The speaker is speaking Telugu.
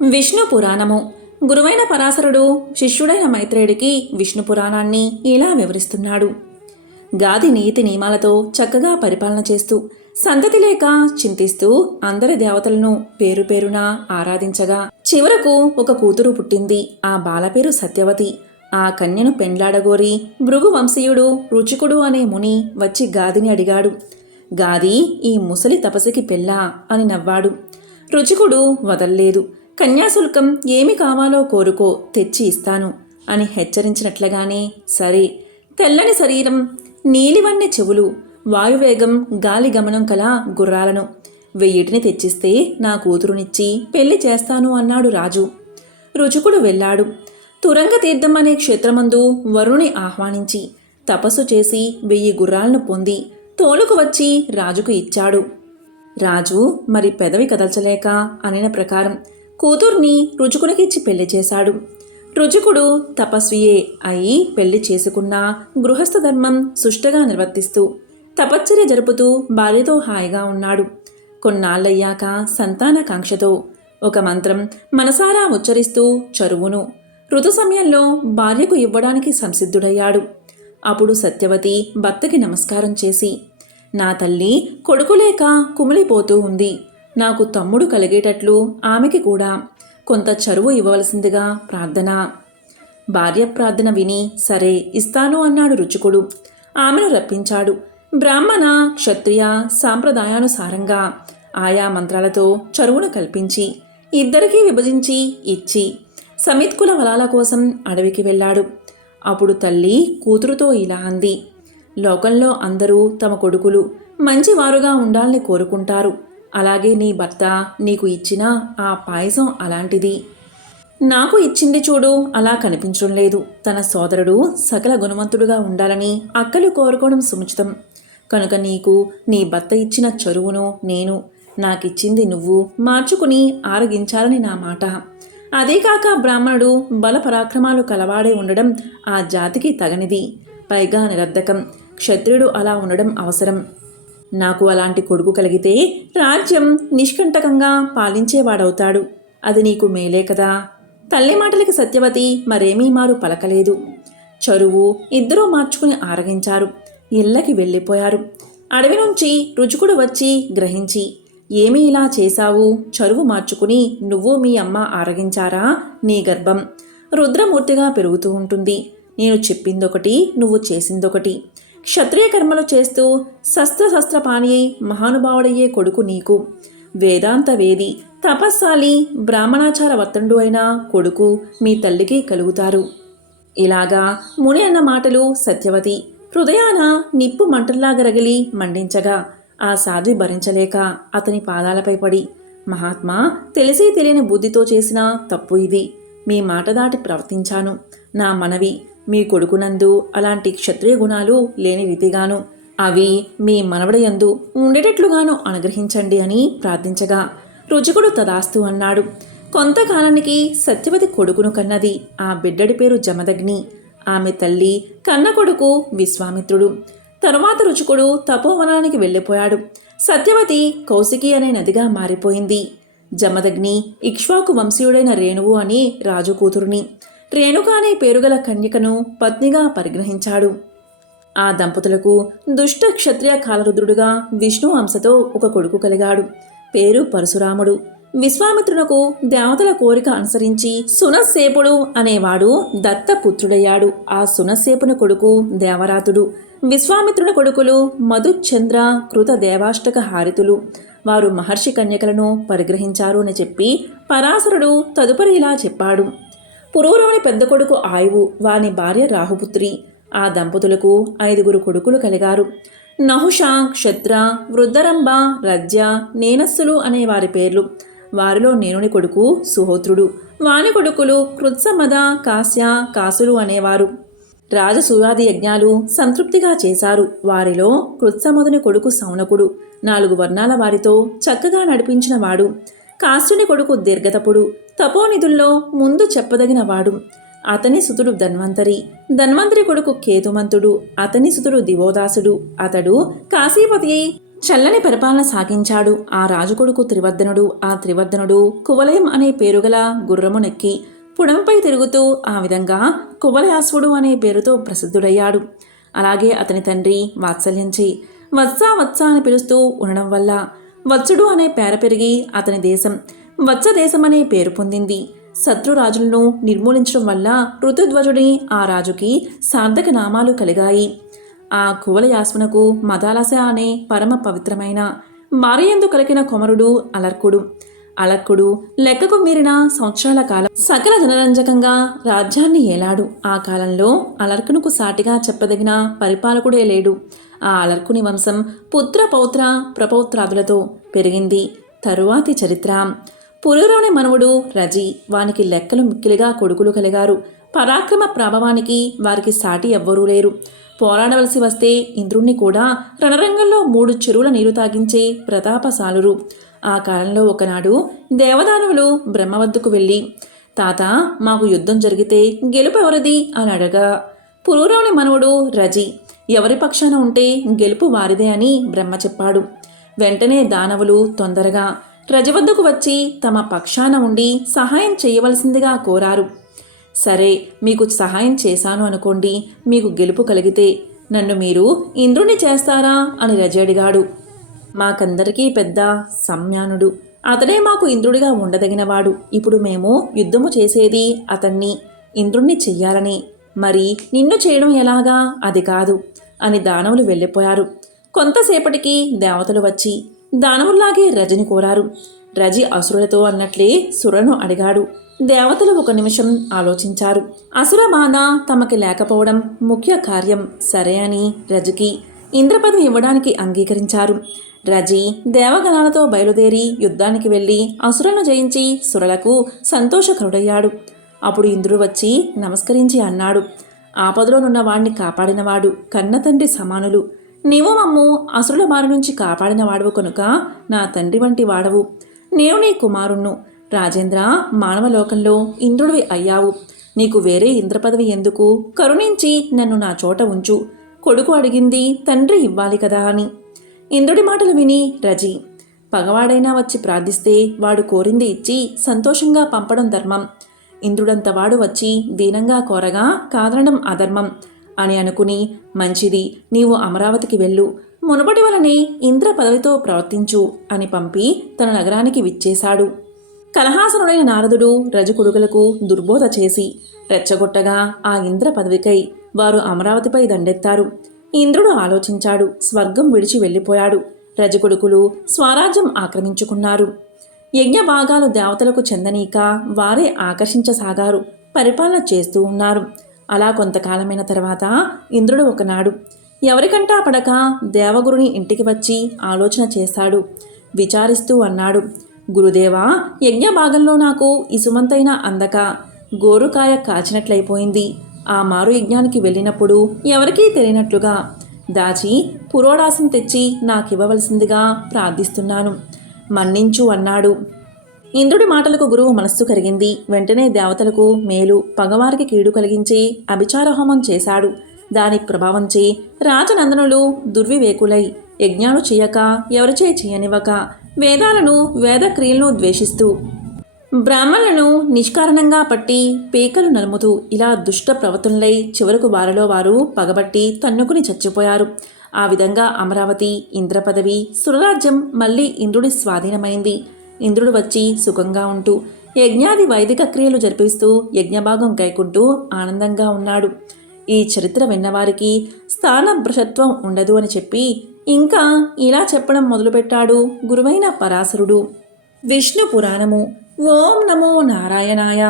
విష్ణు పురాణము. గురువైన పరాశరుడు శిష్యుడైన మైత్రేయుడికి విష్ణు పురాణాన్ని ఇలా వివరిస్తున్నాడు. గాది నీతి నియమాలతో చక్కగా పరిపాలన చేస్తూ, సంతతి లేక చింతిస్తూ అందరి దేవతలను పేరు పేరున ఆరాధించగా చివరకు ఒక కూతురు పుట్టింది. ఆ బాల పేరు సత్యవతి. ఆ కన్యను పెండ్లాడగోరి భృగు వంశీయుడు రుచికుడు అనే ముని వచ్చి గాదిని అడిగాడు. గాది ఈ ముసలి తపసికి పెళ్ళా అని నవ్వాడు. రుచికుడు వదల్లేదు. కన్యాశుల్కం ఏమి కావాలో కోరుకో, తెచ్చి ఇస్తాను అని హెచ్చరించినట్లుగానే సరే, తెల్లని శరీరం, నీలివన్నె చెవులు, వాయువేగం, గాలి గమనం కల గుర్రాలను 1000 తెచ్చిస్తే నా కూతురునిచ్చి పెళ్లి చేస్తాను అన్నాడు రాజు. రుచికుడు వెళ్ళాడు. తురంగ తీర్థం అనే క్షేత్రమందు వరుణుని ఆహ్వానించి తపస్సు చేసి 1000 గుర్రాలను పొంది తోలుకు వచ్చి రాజుకు ఇచ్చాడు. రాజు మరి పెదవి కదల్చలేక అనిన ప్రకారం కూతుర్ని రుచికుడికిచ్చి పెళ్లి చేశాడు. రుచికుడు తపస్వియే అయి పెళ్లి చేసుకున్న గృహస్థ ధర్మం సుష్టగా నిర్వర్తిస్తూ తపశ్చర్య జరుపుతూ భార్యతో హాయిగా ఉన్నాడు. కొన్నాళ్ళయ్యాక సంతానకాంక్షతో ఒక మంత్రం మనసారా ఉచ్చరిస్తూ చరువును ఋతు సమయంలో భార్యకు ఇవ్వడానికి సంసిద్ధుడయ్యాడు. అప్పుడు సత్యవతి భర్తకి నమస్కారం చేసి, నా తల్లి కొడుకు లేక కుమిలిపోతూ ఉంది. నాకు తమ్ముడు కలిగేటట్లు ఆమెకి కూడా కొంత చరువు ఇవ్వవలసిందిగా ప్రార్థన. భార్య ప్రార్థన విని సరే ఇస్తాను అన్నాడు రుచికుడు. ఆమెను రప్పించాడు. బ్రాహ్మణ క్షత్రియ సాంప్రదాయానుసారంగా ఆయా మంత్రాలతో చరువును కల్పించి ఇద్దరికీ విభజించి ఇచ్చి సమిత్కుల వలాల కోసం అడవికి వెళ్ళాడు. అప్పుడు తల్లి కూతురుతో ఇలా అంది. లోకంలో అందరూ తమ కొడుకులు మంచివారుగా ఉండాలని కోరుకుంటారు. అలాగే నీ భర్త నీకు ఇచ్చిన ఆ పాయసం అలాంటిది. నాకు ఇచ్చింది చూడు, అలా కనిపించడం లేదు. తన సోదరుడు సకల గుణవంతుడుగా ఉండాలని అక్కలు కోరుకోవడం సముచితం. కనుక నీకు నీ భర్త ఇచ్చిన చరువును నేను, నాకిచ్చింది నువ్వు మార్చుకుని ఆరగించాలని నా మాట. అదేకాక బ్రాహ్మణుడు బలపరాక్రమాలు కలవాడే ఉండడం ఆ జాతికి తగనిది. పైగా నిరర్ధకం. క్షత్రియుడు అలా ఉండడం అవసరం. నాకు అలాంటి కొడుకు కలిగితే రాజ్యం నిష్కంటకంగా పాలించేవాడవుతాడు. అది నీకు మేలే కదా. తల్లి మాటలకి సత్యవతి మరేమీ మారు పలకలేదు. చరువు ఇద్దరూ మార్చుకుని ఆరగించారు. ఇళ్ళకి వెళ్ళిపోయారు. అడవి నుంచి రుచికుడు వచ్చి గ్రహించి, ఏమి ఇలా చేశావు? చరువు మార్చుకుని నువ్వు మీ అమ్మ ఆరగించారా? నీ గర్భం రుద్రమూర్తిగా పెరుగుతూ ఉంటుంది. నేను చెప్పిందొకటి, నువ్వు చేసిందొకటి. క్షత్రియ కర్మలు చేస్తూ శస్త్రపాణి మహానుభావుడయ్యే కొడుకు నీకు. వేదాంత వేది, తపస్సాలి, బ్రాహ్మణాచార వర్తండు అయిన కొడుకు మీ తల్లికి కలుగుతారు. ఇలాగా ముని అన్న మాటలు సత్యవతి హృదయాన నిప్పు మంటల్లాగా రగిలి మండించగా ఆ సాధ్వి భరించలేక అతని పాదాలపై పడి, మహాత్మా, తెలిసి తెలియని బుద్ధితో చేసిన తప్పు ఇది. మీ మాట దాటి ప్రవర్తించాను. నా మనవి, మీ కొడుకునందు అలాంటి క్షత్రియ గుణాలు లేని రీతిగాను అవి మీ మనవడయందు ఉండేటట్లుగాను అనుగ్రహించండి అని ప్రార్థించగా రుచికుడు తదాస్తు అన్నాడు. కొంతకాలానికి సత్యవతి కొడుకును కన్నది. ఆ బిడ్డడి పేరు జమదగ్ని. ఆమె తల్లి కన్న కొడుకు విశ్వామిత్రుడు. తరువాత రుచికుడు తపోవనానికి వెళ్ళిపోయాడు. సత్యవతి కౌశికి అనే నదిగా మారిపోయింది. జమదగ్ని ఇక్ష్వాకు వంశీయుడైన రేణువు అని రాజు కూతురుని, రేణుక అనే పేరుగల కన్యకను పత్నిగా పరిగ్రహించాడు. ఆ దంపతులకు దుష్ట క్షత్రియ కాలరుద్రుడుగా విష్ణు అంశతో ఒక కొడుకు కలిగాడు. పేరు పరశురాముడు. విశ్వామిత్రునకు దేవతల కోరిక అనుసరించి సునస్సేపుడు అనేవాడు దత్తపుత్రుడయ్యాడు. ఆ సునస్సేపుని కొడుకు దేవరాతుడు. విశ్వామిత్రుని కొడుకులు మధుచంద్ర, కృత, దేవాష్టక హారితులు. వారు మహర్షి కన్యకలను పరిగ్రహించారు అని చెప్పి పరాశరుడు తదుపరి ఇలా చెప్పాడు. పురూరవుని పెద్ద కొడుకు ఆయువు, వాని భార్య రాహుపుత్రి. ఆ దంపతులకు 5 కొడుకులు కలిగారు. నహుష, క్షత్ర, వృద్ధరంభ, రజ్య, నేనస్సులు అనే వారి పేర్లు. వారిలో నేనుని కొడుకు సుహోత్రుడు. వాని కొడుకులు కృత్సమద, కాశ్య, కాసులు అనేవారు. రాజసూయాది యజ్ఞాలు సంతృప్తిగా చేశారు. వారిలో కృత్సమదుని కొడుకు సౌనకుడు. 4 వర్ణాల వారితో చక్కగా నడిపించిన వాడు. కాశ్యుని కొడుకు దీర్ఘతపుడు. తపోనిధుల్లో ముందు చెప్పదగిన వాడు. అతని సుతుడు ధన్వంతరి. ధన్వంతరి కొడుకు కేతుమంతుడు. అతని సుతుడు దివోదాసుడు. అతడు కాశీపతి చల్లని పరిపాలన సాగించాడు. ఆ రాజు కొడుకు త్రివర్ధనుడు. ఆ త్రివర్ధనుడు కువలయం అనే పేరుగల గుర్రమునెక్కి పుడంపై తిరుగుతూ ఆ విధంగా కువలయాశ్వుడు అనే పేరుతో ప్రసిద్ధుడయ్యాడు. అలాగే అతని తండ్రి వాత్సల్యంచి వత్స వత్స అని పిలుస్తూ ఉండడం వల్ల వత్సుడు అనే పేర పెరిగి అతని దేశం వత్స దేశం అనే పేరు పొందింది. శత్రురాజులను నిర్మూలించడం వల్ల ఋతుధ్వజుడి ఆ రాజుకి సార్థక నామాలు కలిగాయి. ఆ కువలయాశ్వనకు మదాలస అనే పరమ పవిత్రమైన భార్యందు కలిగిన కుమారుడు అలర్కుడు. అలర్కుడు లెక్కకు మీరిన సంవత్సరాల కాలం సకల జనరంజకంగా రాజ్యాన్ని ఏలాడు. ఆ కాలంలో అలర్కునుకు సాటిగా చెప్పదగిన పరిపాలకుడే లేడు. ఆ అలర్కుని వంశం పుత్ర పౌత్ర ప్రపౌత్రాదులతో పెరిగింది. తరువాతి చరిత్ర. పురూరవుని మనవుడు రజి. వానికి లెక్కలు మిక్కిలిగా కొడుకులు కలిగారు. పరాక్రమ ప్రభావానికి వారికి సాటి ఎవ్వరూ లేరు. పోరాడవలసి వస్తే ఇంద్రుణ్ణి కూడా రణరంగంలో 3 చెరువుల నీరు తాగించే ప్రతాపశాలురు. ఆ కాలంలో ఒకనాడు దేవదానవులు బ్రహ్మ వద్దకు వెళ్ళి, తాత, మాకు యుద్ధం జరిగితే గెలుపు ఎవరిది అని అడగా, పురూరవుని మనవుడు రజి ఎవరి పక్షాన ఉంటే గెలుపు వారిదే అని బ్రహ్మ చెప్పాడు. వెంటనే దానవులు తొందరగా రజి వద్దకు వచ్చి తమ పక్షాన ఉండి సహాయం చేయవలసిందిగా కోరారు. సరే, మీకు సహాయం చేశాను అనుకోండి. మీకు గెలుపు కలిగితే నన్ను మీరు ఇంద్రుణ్ణి చేస్తారా అని రజి అడిగాడు. మాకందరికీ పెద్ద సమ్యానుడు. అతడే మాకు ఇంద్రుడిగా ఉండదగినవాడు. ఇప్పుడు మేము యుద్ధము చేసేది అతన్ని ఇంద్రుణ్ణి చెయ్యాలని. మరి నిన్ను చేయడం ఎలాగా? అది కాదు అని దానవులు వెళ్ళిపోయారు. కొంతసేపటికి దేవతలు వచ్చి దానవుల్లాగే రజిని కోరారు. రజి అసురులతో అన్నట్లే సురను అడిగాడు. దేవతలు 1 నిమిషం ఆలోచించారు. అసుర బాధ తమకి లేకపోవడం ముఖ్య కార్యం. సరే అని రజికి ఇంద్రపదవి ఇవ్వడానికి అంగీకరించారు. రజి దేవగణాలతో బయలుదేరి యుద్ధానికి వెళ్ళి అసురులను జయించి సురలకు సంతోషకరుడయ్యాడు. అప్పుడు ఇంద్రుడు వచ్చి నమస్కరించి అన్నాడు, ఆపదలోనున్న వాడిని కాపాడినవాడు కన్న తండ్రి సమానులు. నీవు మమ్ము అసురుల బారి నుంచి కాపాడిన వాడవు కనుక నా తండ్రి వంటి వాడవు. నేను నీ కుమారుణ్ణు. రాజేంద్ర, మానవలోకంలో ఇంద్రుడివి అయ్యావు. నీకు వేరే ఇంద్రపదవి ఎందుకు? కరుణించి నన్ను నా చోట ఉంచు. కొడుకు అడిగింది తండ్రి ఇవ్వాలి కదా అని. ఇంద్రుడి మాటలు విని రజి, పగవాడైనా వచ్చి ప్రార్థిస్తే వాడు కోరింది ఇచ్చి సంతోషంగా పంపడం ధర్మం. ఇంద్రుడంత వాడు వచ్చి దీనంగా కోరగా కాదనడం అధర్మం అని అనుకుని, మంచిది, నీవు అమరావతికి వెళ్ళు. మునుపటి వలనే ఇంద్ర పదవితో ప్రవర్తించు అని పంపి తన నగరానికి విచ్చేశాడు. కలహాసనుడైన నారదుడు రజకుడుగులకు దుర్బోధ చేసి రెచ్చగొట్టగా ఆ ఇంద్ర పదవికై వారు అమరావతిపై దండెత్తారు. ఇంద్రుడు ఆలోచించాడు. స్వర్గం విడిచి వెళ్ళిపోయాడు. రజకుడుకులు స్వరాజ్యం ఆక్రమించుకున్నారు. యజ్ఞ భాగాలు దేవతలకు చెందనీక వారే ఆకర్షించసాగారు. పరిపాలన చేస్తూ ఉన్నారు. అలా కొంతకాలమైన తర్వాత ఇంద్రుడు ఒకనాడు ఎవరికంటా పడక దేవగురుని ఇంటికి వచ్చి ఆలోచన చేశాడు. విచారిస్తూ అన్నాడు, గురుదేవా, యజ్ఞ భాగంలో నాకు ఇసుమంతైన అందక గోరుకాయ కాచినట్లయిపోయింది. ఆ మారు యజ్ఞానికి వెళ్ళినప్పుడు ఎవరికీ తెలియనట్లుగా దాచి పురోడాసం తెచ్చి నాకివ్వవలసిందిగా ప్రార్థిస్తున్నాను, మన్నించు అన్నాడు. ఇంద్రుడి మాటలకు గురువు మనస్సు కరిగింది. వెంటనే దేవతలకు మేలు, పగవారికి కీడు కలిగించి అభిచార హోమం చేశాడు. దాని ప్రభావంచే రాజనందనులు దుర్వివేకులై యజ్ఞాలు చేయక ఎవరిచే చేయనివ్వక వేదాలను వేదక్రియలను ద్వేషిస్తూ బ్రాహ్మణులను నిష్కారణంగా పట్టి పేకలు నలుముతూ ఇలా దుష్ట ప్రవర్తనలై చివరకు వారిలో వారు పగబట్టి తన్నుకుని చచ్చిపోయారు. ఆ విధంగా అమరావతి, ఇంద్రపదవి, సురరాజ్యం మళ్ళీ ఇంద్రుడి స్వాధీనమైంది. ఇంద్రుడు వచ్చి సుఖంగా ఉంటూ యజ్ఞాది వైదిక క్రియలు జరిపిస్తూ యజ్ఞభాగం గైకుంటూ ఆనందంగా ఉన్నాడు. ఈ చరిత్ర విన్నవారికి స్థానభ్రషత్వం ఉండదు అని చెప్పి ఇంకా ఇలా చెప్పడం మొదలుపెట్టాడు గురువైన పరాశరుడు. విష్ణు పురాణము. ఓం నమో నారాయణాయ.